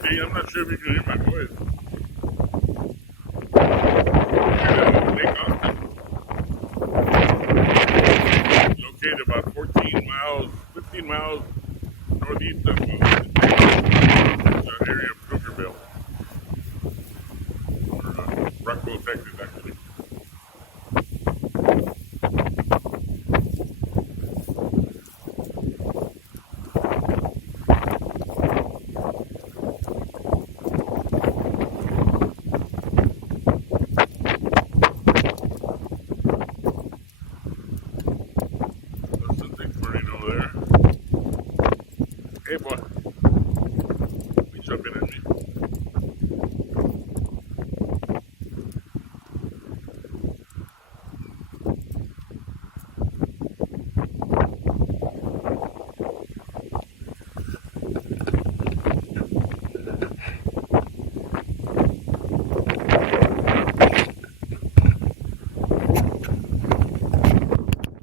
might be. I'm not sure if you can hear my voice. Lake Austin. Located about 15 miles northeast of the area of